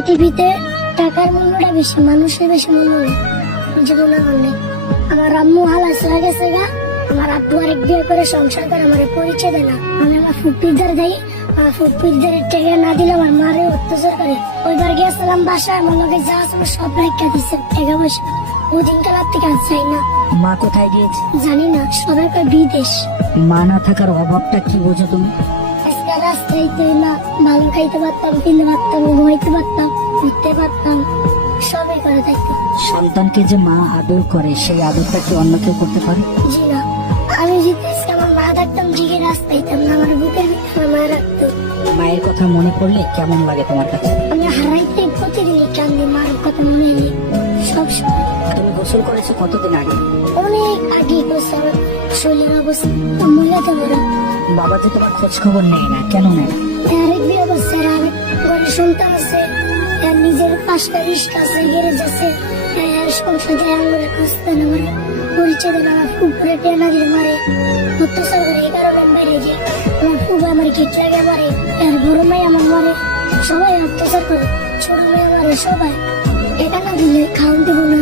পৃথিবীতে টাকার মূল্যটা বেশি, মানুষের বেশি মূল্য নেই, জীবনে নেই। আমার আম্মু হালাস হয়ে গেছে গা, আমার আব্বু আরেক বিয়ে করে সংসার করে আমার পরিচয় দেয় না। আমি আমার ফুপিরদের দেই, আমার ফুপিরদের টেকে না দিলে আমার মারে অত্যাচার করে। ওইবার গিয়েছিলাম বাসায়, আমার লোকে যা ছিল সব রেখা দিচ্ছে টাকা পয়সা। ওদিন কালার থেকে আর চাই না। মা কোথায় গিয়েছে? জানি না, সবাই কয় বিদেশ। মা না থাকার অভাবটা কি বোঝো তুমি? আজকে রাস্তায় তো না ভালো খাইতে পারতাম, কিনতে পারতাম, ঘুমাইতে পারতাম, ঘুরতে পারতাম, সবই করে থাকতাম। সন্তানকে যে মা আদর করে সেই আদরটা কি অন্য কেউ করতে পারে? জি না, আমি যদি আজকে আমার মা থাকতাম জিগে রাস্তাইতাম না, আমার বুকের ভিতরে মা রাখতো। মায়ের কথা মনে পড়লে কেমন লাগে তোমার কাছে? আমি হারাইতে প্রতিদিনই কান্দি, মার কথা মনে এলে সবসময়। তুমি গোসল করেছো কতদিন আগে? অনেক আগে করছে, আমার শরীরের অবস্থা মহিলাতে বড়। বাবা যে তোমার খোঁজ খবর নেয় না, কেন নেয়? আরেক বিয়ে করছে, আরেক ঘরে সন্তান আছে, আর নিজের পাঁচটা রিস্ক আছে, গ্যারেজ আছে, সংসারে আমার কাজটা না, আমার পরিচয় দেয় না, আমার উপরে টেনা দিলে মারে, অত্যাচার করে। এই কারণে আমি বাইরে যাই, আমার খুব আমার গেট লাগে মারে, আর বড় মেয়ে আমার মারে, সবাই অত্যাচার করে, ছোট মেয়ে মারে, সবাই। এটা না দিলে খাওয়ান দেবো না।